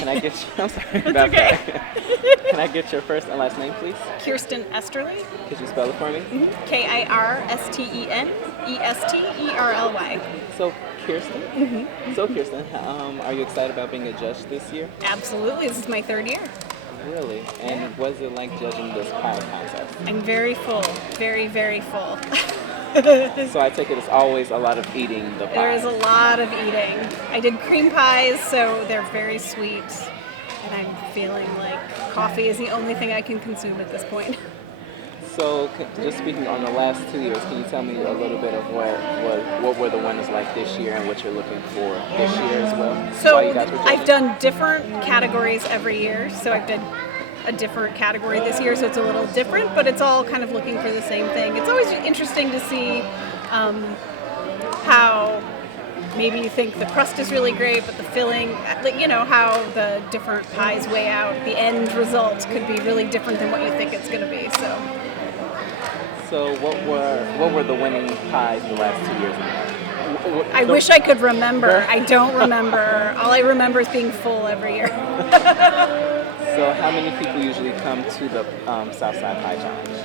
Can I get I'm sorry It's about okay. that. Can I get your first and last name, please? Kirsten Esterly. Could you spell it for me? KIRSTEN ESTERLY. So, Kirsten? So, Kirsten, are you excited about being a judge this year? Absolutely. This is my third year. Really? And what is it like judging this pie contest? I'm very full. Very, very full. So I take it it's always a lot of eating the pie. There is a lot of eating. I did cream pies, so they're very sweet. And I'm feeling like coffee is the only thing I can consume at this point. So, just speaking on the last 2 years, can you tell me a little bit of what were the winners like this year and what you're looking for this year as well? So while you guys were I've judging? done different categories every year. So I've done a different category this year, so it's a little different, but it's all kind of looking for the same thing. It's always interesting to see how maybe you think the crust is really great, but the filling, how the different pies weigh out. The end result could be really different than what you think it's going to be. So what were the winning pies the last 2 years? I wish I could remember. I don't remember. All I remember is being full every year. So how many people usually come to the Southside Pie Challenge?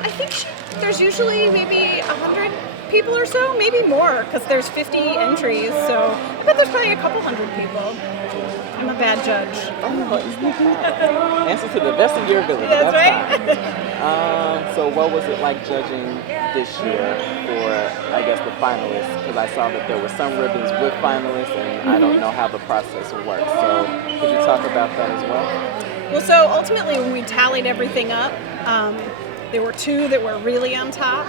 I think there's usually maybe 100 people or so, maybe more, because there's 50 entries. So I bet there's probably a couple hundred people. I'm a bad judge. Oh, it's not bad. Answer to the best of your ability. That's right. So what was it like judging this year for, I guess, the finalists? Because I saw that there were some ribbons with finalists, and I don't know how the process works. So could you talk about that as well? Well, so ultimately, when we tallied everything up, there were two that were really on top,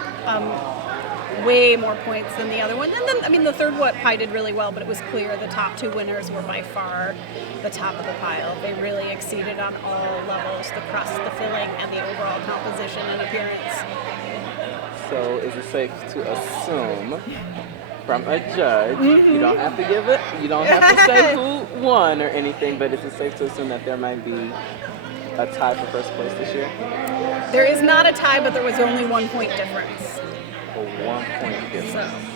way more points than the other one. And then, the third pie did really well, but it was clear the top two winners were by far the top of the pile. They really exceeded on all levels, the crust, the filling, and the overall composition and appearance. So is it safe to assume from a judge, you don't have to you don't have to say who won or anything, but is it safe to assume that there might be a tie for first place this year? There is not a tie, but there was only 1 point difference. A 1 point difference. So,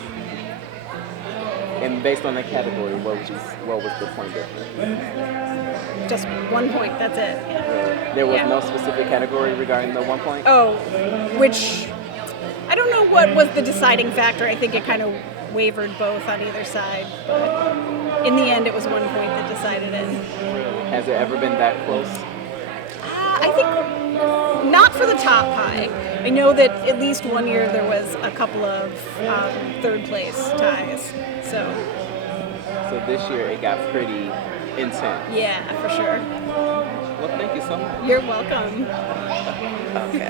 And based on the category, what was the point difference? just 1 point, that's it. Yeah. There was Yeah. no specific category regarding the 1 point? Oh, which I don't know what was the deciding factor. I think it kind of wavered both on either side, but in the end, it was 1 point that decided it. Has it ever been that close? I think not for the top pie. I know that at least one year there was a couple of third place ties. So this year it got pretty intense. yeah, for sure. Well, thank you so much. You're welcome. Okay.